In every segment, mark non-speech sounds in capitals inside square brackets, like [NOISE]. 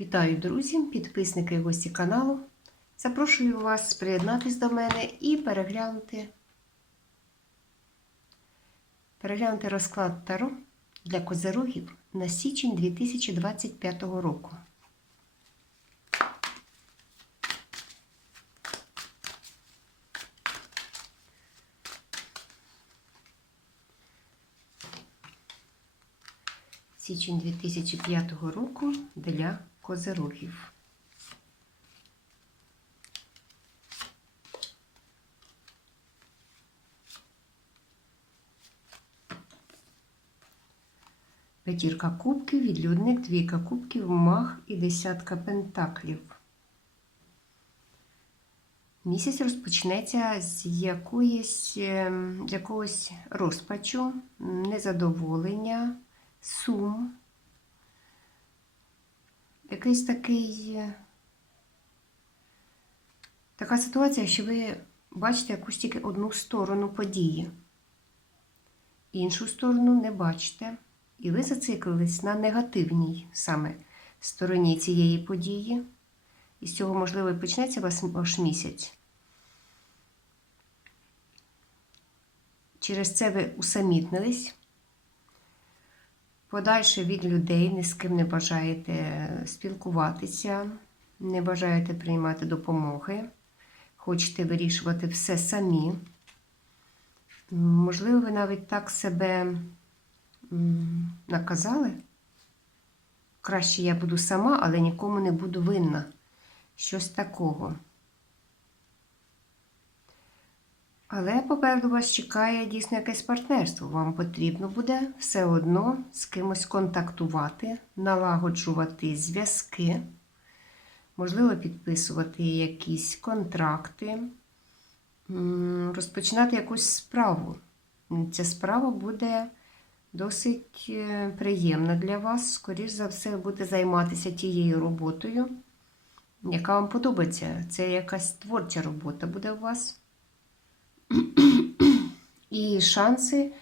Вітаю, друзі, підписники і гості каналу. Запрошую вас приєднатись до мене і переглянути, переглянути розклад Таро для козерогів на січень 2025 року. Січень 2005 року для козерогів. П'ятірка кубків, відлюдник, двійка кубків, мах і десятка пентаклів. Місяць розпочнеться з якоїсь, ем, якогось розпачу, незадоволення, сум. Якийсь такий, е, така ситуація, що ви бачите якусь тільки одну сторону події. Іншу сторону не бачите. І ви зациклились на негативній саме стороні цієї події. І з цього, можливо, і почнеться ваш, ваш місяць. Через це ви усамітнились. Подальше від людей, ні з ким не бажаєте спілкуватися, не бажаєте приймати допомоги, хочете вирішувати все самі. Можливо, ви навіть так себе наказали. Краще я буду сама, але нікому не буду винна. Щось такого. Але попереду вас чекає дійсно якесь партнерство. Вам потрібно буде все одно з кимось контактувати, налагоджувати зв'язки, можливо, підписувати якісь контракти, розпочинати якусь справу. Ця справа буде досить е, приємна для вас. Скоріш за все, ви будете займатися тією роботою, яка вам подобається. Це якась творча робота буде у вас. І шанси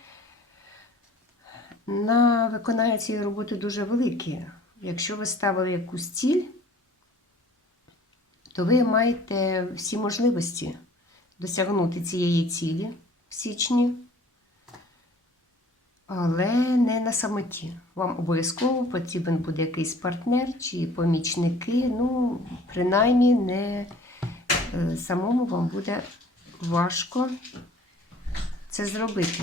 на виконання цієї роботи дуже великі. Якщо ви ставили якусь ціль, то ви маєте всі можливості досягнути цієї цілі в січні, але не на самоті. Вам обов'язково потрібен буде якийсь партнер чи помічники. Ну, принаймні, не е, самому вам буде важко це зробити.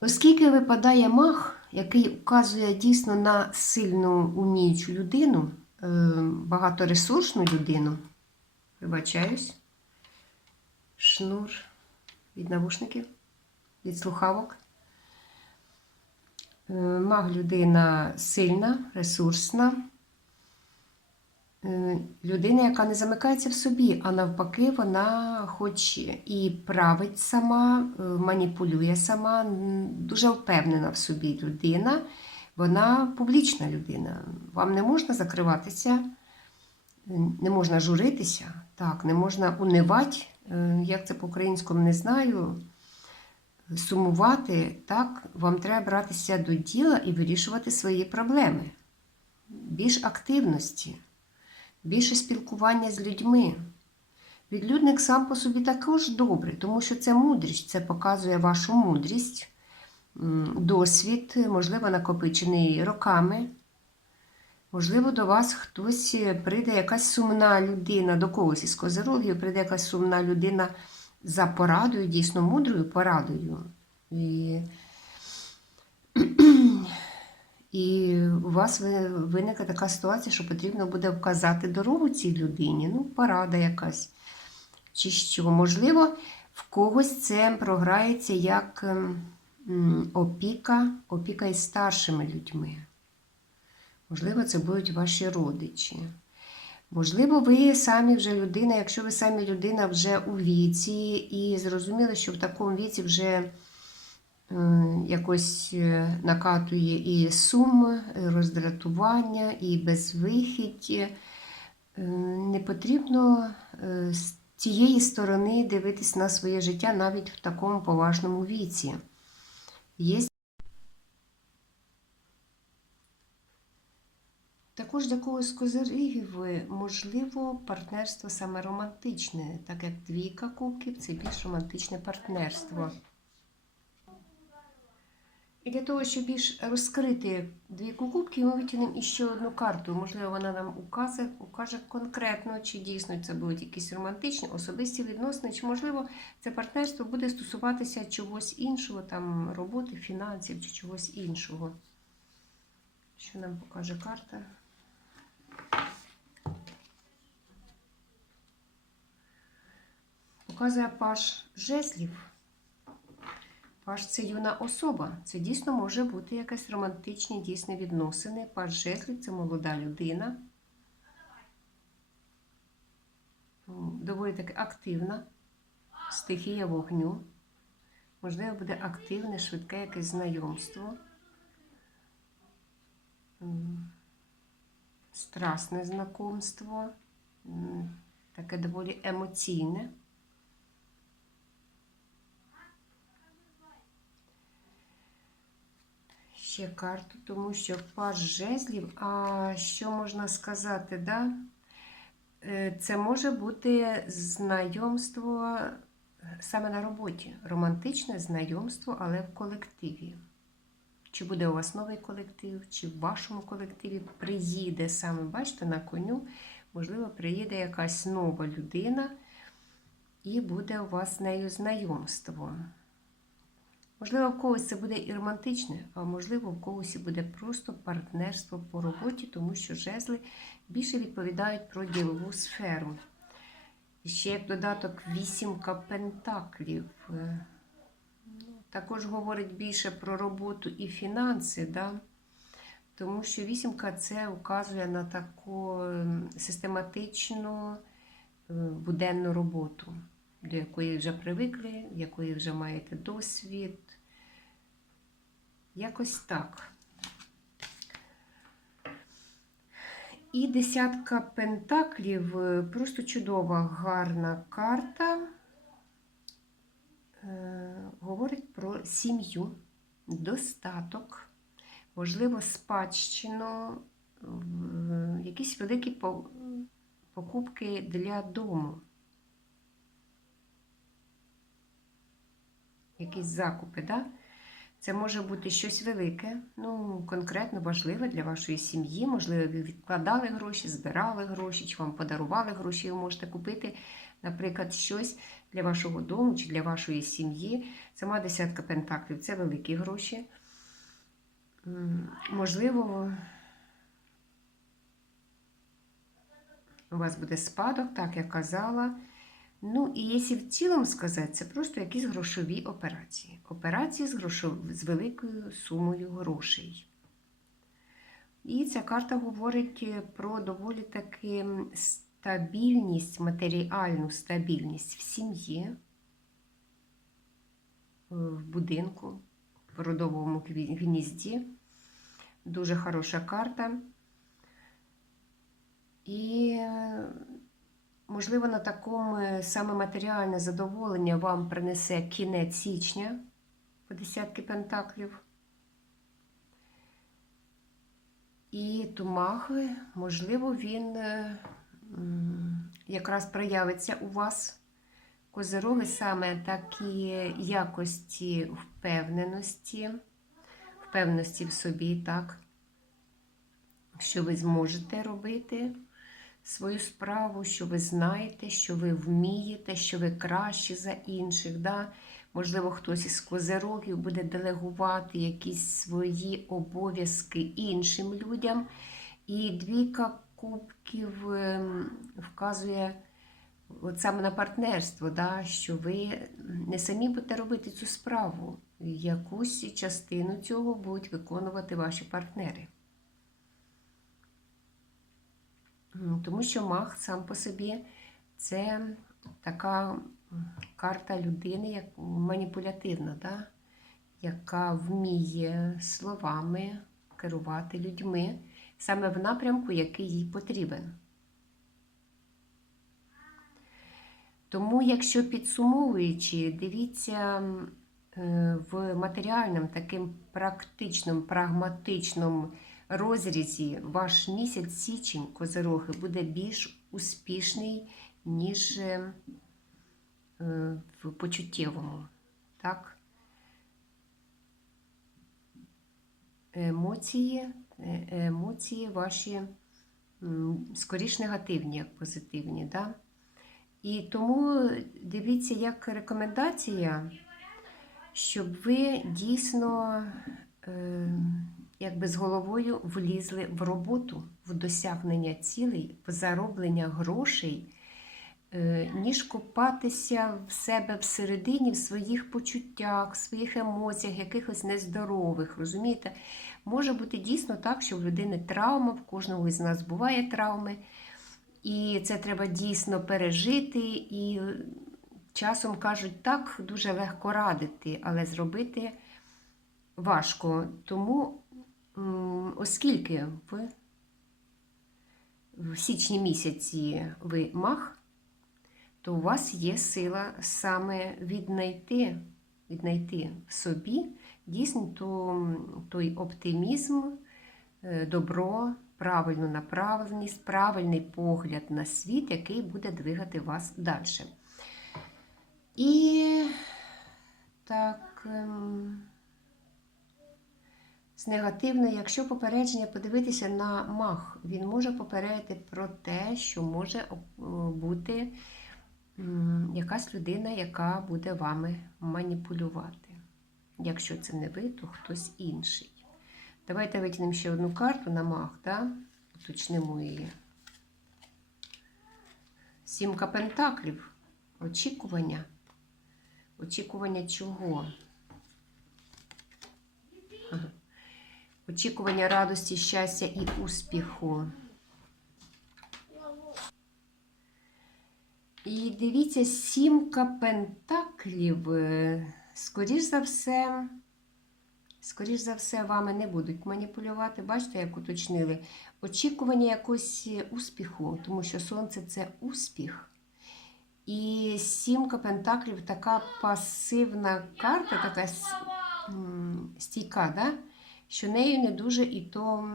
Оскільки випадає мах, який вказує дійсно на сильну уміючу людину, е, багаторесурсну людину, вибачаюсь, шнур від навушників, від слухавок. Е, Маг людина сильна, ресурсна. Е, Людина, яка не замикається в собі, а навпаки, вона хоч і править сама, е, маніпулює сама, дуже впевнена в собі людина, вона публічна людина. Вам не можна закриватися, е, не можна журитися, так, не можна унивати, як це по-українському не знаю, сумувати. Так, вам треба братися до діла і вирішувати свої проблеми. Більш активності більше спілкування з людьми. Відлюдник сам по собі також добрий, тому що це мудрість, це показує вашу мудрість, досвід, можливо, накопичений роками. Можливо, до вас хтось прийде якась сумна людина, до когось із козирогів прийде якась сумна людина за порадою, дійсно мудрою порадою. І і у вас ви- виникне така ситуація, що потрібно буде вказати дорогу цій людині, ну, порада якась. Чи що. Можливо, в когось це програється як ем, опіка, опіка із старшими людьми. Можливо, це будуть ваші родичі. Можливо, ви самі вже людина, якщо ви самі людина вже у віці, і зрозуміли, що в такому віці вже Е, якось е, накатує і сум, роздратування, і безвихідь. Е, не потрібно з тієї сторони дивитись на своє життя навіть в такому поважному віці. Є Також для когось з козирів можливо партнерство саме романтичне, так як двійка кубків це більш романтичне партнерство. І для того, щоб більш розкрити двійку кубків, ми витягнемо іще одну карту. Можливо, вона нам укаже, укаже конкретно, чи дійсно це будуть якісь романтичні, особисті відносини, чи, можливо, це партнерство буде стосуватися чогось іншого, там роботи, фінансів чи чогось іншого. Що нам покаже карта? Показує паш жезлів. Паш це юна особа. Це дійсно може бути якесь романтичні дійсні відносини. Паш жезлів це молода людина. Доволі таки активна. Стихія вогню. Можливо, буде активне, швидке якесь знайомство. Страсне знакомство. Таке доволі емоційне. Ще карту, тому що паж жезлів, а що можна сказати, да? Е, це може бути знайомство саме на роботі, романтичне знайомство, але в колективі. Чи буде у вас новий колектив, чи в вашому колективі приїде саме, бачите, на коню, можливо, приїде якась нова людина, і буде у вас з нею знайомство. Можливо, в когось це буде і романтичне, а можливо, в когось і буде просто партнерство по роботі, тому що жезли більше відповідають про ділову сферу. І ще як додаток вісімка пентаклів. Е, Також говорить більше про роботу і фінанси, да? тому що вісімка це указує на таку ем, систематичну е, буденну роботу до якої вже привикли, якої вже маєте досвід. Якось так. І десятка пентаклів е, просто чудова, гарна карта. Е, Говорить про сім'ю, достаток, можливо, спадщину, якісь великі покупки для дому. якісь закупи, да? Це може бути щось велике, ну, конкретно важливе для вашої сім'ї. Можливо, ви відкладали гроші, збирали гроші, чи вам подарували гроші, ви можете купити, наприклад, щось для вашого дому чи для вашої сім'ї. Сама десятка пентаклів це великі гроші. Можливо, у вас буде спадок, так я казала. Ну, і якщо в цілому сказати, це просто якісь грошові операції. Операції з, грошов... з великою сумою грошей. І ця карта говорить е, про доволі таки стабільність, матеріальну стабільність в сім'ї, е, в будинку, в родовому гнізді. Дуже хороша карта. І е, Можливо, на такому е, саме матеріальне задоволення вам принесе кінець січня по десятки пентаклів. І тумахи, можливо, він е, якраз проявиться у вас. Козироги саме такі якості впевненості, впевненості в собі, так, що ви зможете робити свою справу, що ви знаєте, що ви вмієте, що ви краще за інших. Да? Можливо, хтось із козерогів буде делегувати якісь свої обов'язки іншим людям. І двійка кубків ем, вказує от саме на партнерство, да? що ви не самі будете робити цю справу. Якусь частину цього будуть виконувати ваші партнери. Тому що маг сам по собі це така карта людини, як маніпулятивна, да? яка вміє словами керувати людьми саме в напрямку, який їй потрібен. Тому, якщо підсумовуючи, дивіться е, в матеріальному, таким практичному, прагматичному розрізі ваш місяць січень козороги буде більш успішний, ніж е, е, в почуттєвому. Так? Емоції, е, емоції ваші скоріш негативні, як позитивні. Да? І тому дивіться, як рекомендація, щоб ви дійсно е, якби з головою влізли в роботу, в досягнення цілей, в зароблення грошей, е, ніж копатися в себе всередині, в своїх почуттях, в своїх емоціях, якихось нездорових. Розумієте? Може бути дійсно так, що в людини травма, в кожного із нас буває травми. І це треба дійсно пережити. І часом кажуть, так дуже легко радити, але зробити важко. Тому, оскільки ви в січні місяці ви мах, то у вас є сила саме віднайти, віднайти в собі дійсно ту, той оптимізм, е, добро, правильну направленість, правильний погляд на світ, який буде двигати вас далі. І так. З негативної, якщо попередження подивитися на мах, він може попередити про те, що може бути якась людина, яка буде вами маніпулювати. Якщо це не ви, то хтось інший. Давайте витягнемо ще одну карту на мах, да? уточнимо її. Сімка пентаклів. Очікування. Очікування чого? Ага. Очікування радості, щастя і успіху. І дивіться, сімка пентаклів. Скоріш за все, скоріш за все, вами не будуть маніпулювати. Бачите, як уточнили. Очікування якогось успіху, тому що сонце це успіх. І сімка пентаклів така пасивна карта, така стійка, да? Що нею не дуже і то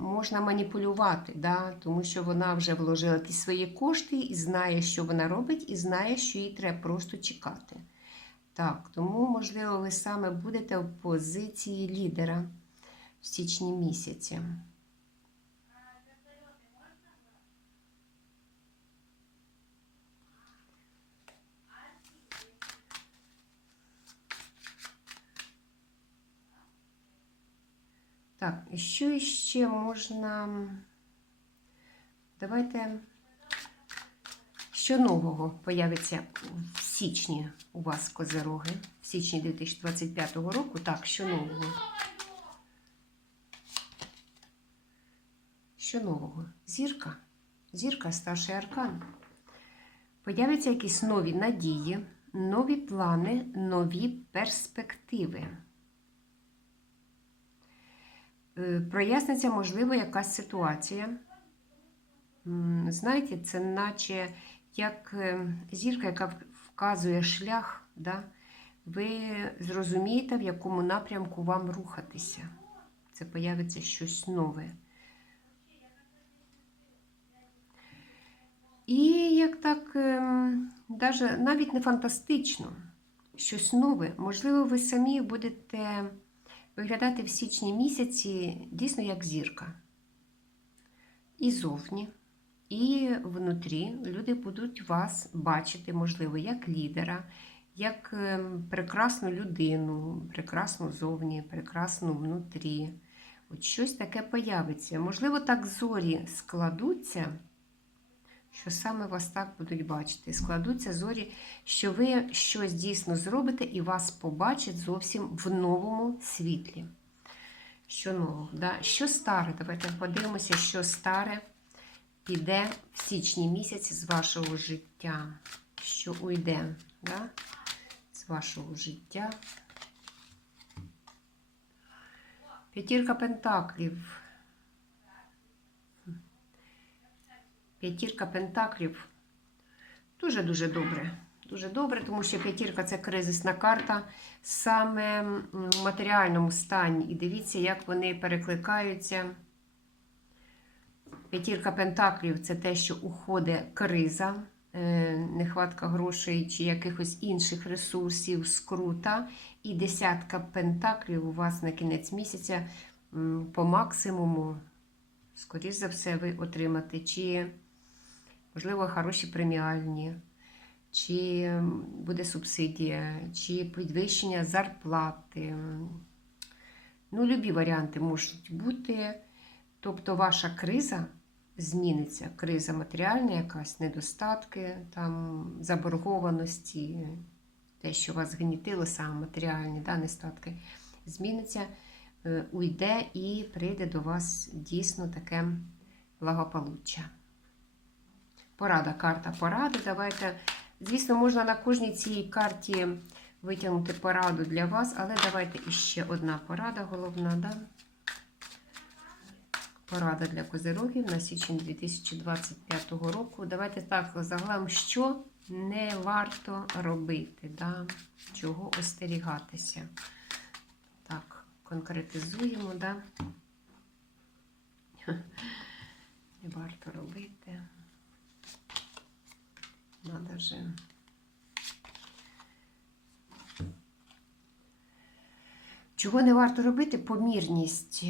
можна маніпулювати, да? тому що вона вже вложила якісь свої кошти і знає, що вона робить, і знає, що їй треба просто чекати. Так, тому, можливо, ви саме будете в позиції лідера в січні місяці. Так, і що ще можна. Давайте. Що нового появиться в січні у вас козероги? В січні 2025 року. Так, що нового? Що нового? Зірка. Зірка старший аркан. Появляться якісь нові надії, нові плани, нові перспективи. Е, Проясниться, можливо, якась ситуація. Знаєте, це наче як е, зірка, яка вказує шлях, да? ви зрозумієте, в якому напрямку вам рухатися. Це появиться щось нове. І як так, ем, навіть не фантастично, щось нове. Можливо, ви самі будете виглядати в січні місяці дійсно як зірка. І зовні, і внутрі люди будуть вас бачити, можливо, як лідера, як ем, прекрасну людину, прекрасну зовні, прекрасну внутрі. От щось таке появиться. Можливо, так зорі складуться, що саме вас так будуть бачити. Складуться зорі, що ви щось дійсно зробите і вас побачать зовсім в новому світлі. Що нового? Да? Що старе? Давайте подивимося, що старе піде в січні місяці з вашого життя. Що уйде да? з вашого життя. П'ятірка пентаклів. П'ятірка пентаклів. Дуже-дуже добре. дуже добре, тому що п'ятірка це кризисна карта саме в матеріальному стані. І дивіться, як вони перекликаються. П'ятірка пентаклів це те, що уходить криза, е, нехватка грошей чи якихось інших ресурсів, скрута. І десятка пентаклів у вас на кінець місяця по максимуму, скоріш за все, ви отримате. Чи, можливо, хороші преміальні, чи буде субсидія, чи підвищення зарплати. Ну, любі варіанти можуть бути. Тобто ваша криза зміниться. Криза матеріальна, якась недостатки, там, заборгованості, те, що вас гнітило, саме матеріальні да, нестатки, зміниться, е, уйде і прийде до вас дійсно таке благополуччя. Порада, карта поради. Давайте. Звісно, можна на кожній цій карті витягнути пораду для вас, але давайте іще одна порада головна. Да? Порада для козирогів на січень 2025 року. Давайте так загалом, що не варто робити, да? чого остерігатися. Так, конкретизуємо, да? [LAUGHS] Не варто робити. Надо же. Чого не варто робити? Помірність.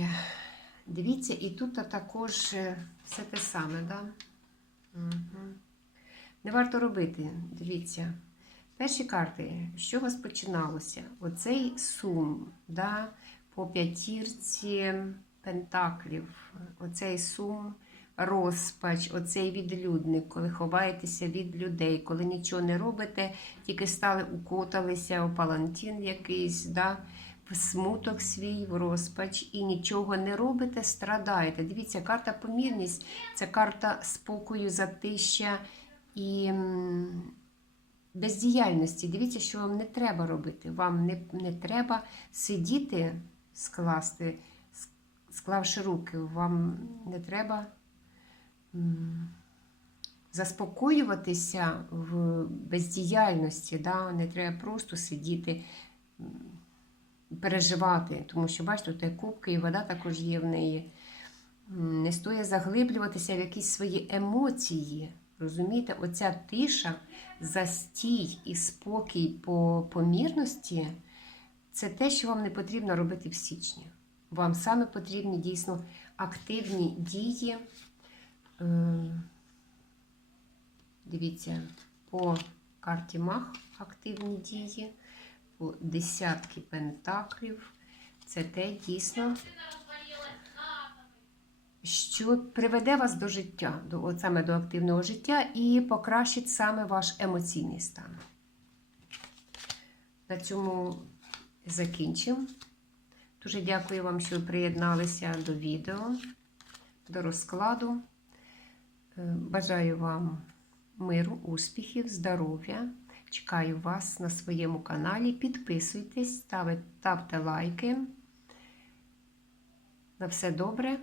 Дивіться, і тут також е, все те саме, да? Угу. Не варто робити, дивіться. Перші карти, що у вас починалося? Оцей сум, да? по п'ятірці пентаклів, оцей сум, розпач, оцей відлюдник, коли ховаєтеся від людей, коли нічого не робите, тільки стали укоталися, у палантін якийсь, да? в смуток свій, в розпач і нічого не робите, страдаєте. Дивіться, карта помірність це карта спокою, затища і бездіяльності. Дивіться, що вам не треба робити. Вам не, не треба сидіти, скласти, склавши руки. Вам не треба заспокоюватися в бездіяльності. Да? Не треба просто сидіти. переживати, тому що, бачите, тут є кубки, і вода також є в неї. Не стоїть заглиблюватися в якісь свої емоції. Розумієте, оця тиша, застій і спокій по помірності це те, що вам не потрібно робити в січні. Вам саме потрібні дійсно активні дії. Е, Дивіться, по карті Мах активні дії по десятки пентаклів. Це те дійсно, що приведе вас до життя, до, саме до активного життя і покращить саме ваш емоційний стан. На цьому закінчимо. Дуже дякую вам, що приєдналися до відео, до розкладу. Е, Бажаю вам миру, успіхів, здоров'я. Чекаю вас на своєму каналі. Підписуйтесь, ставте, ставте лайки. На все добре.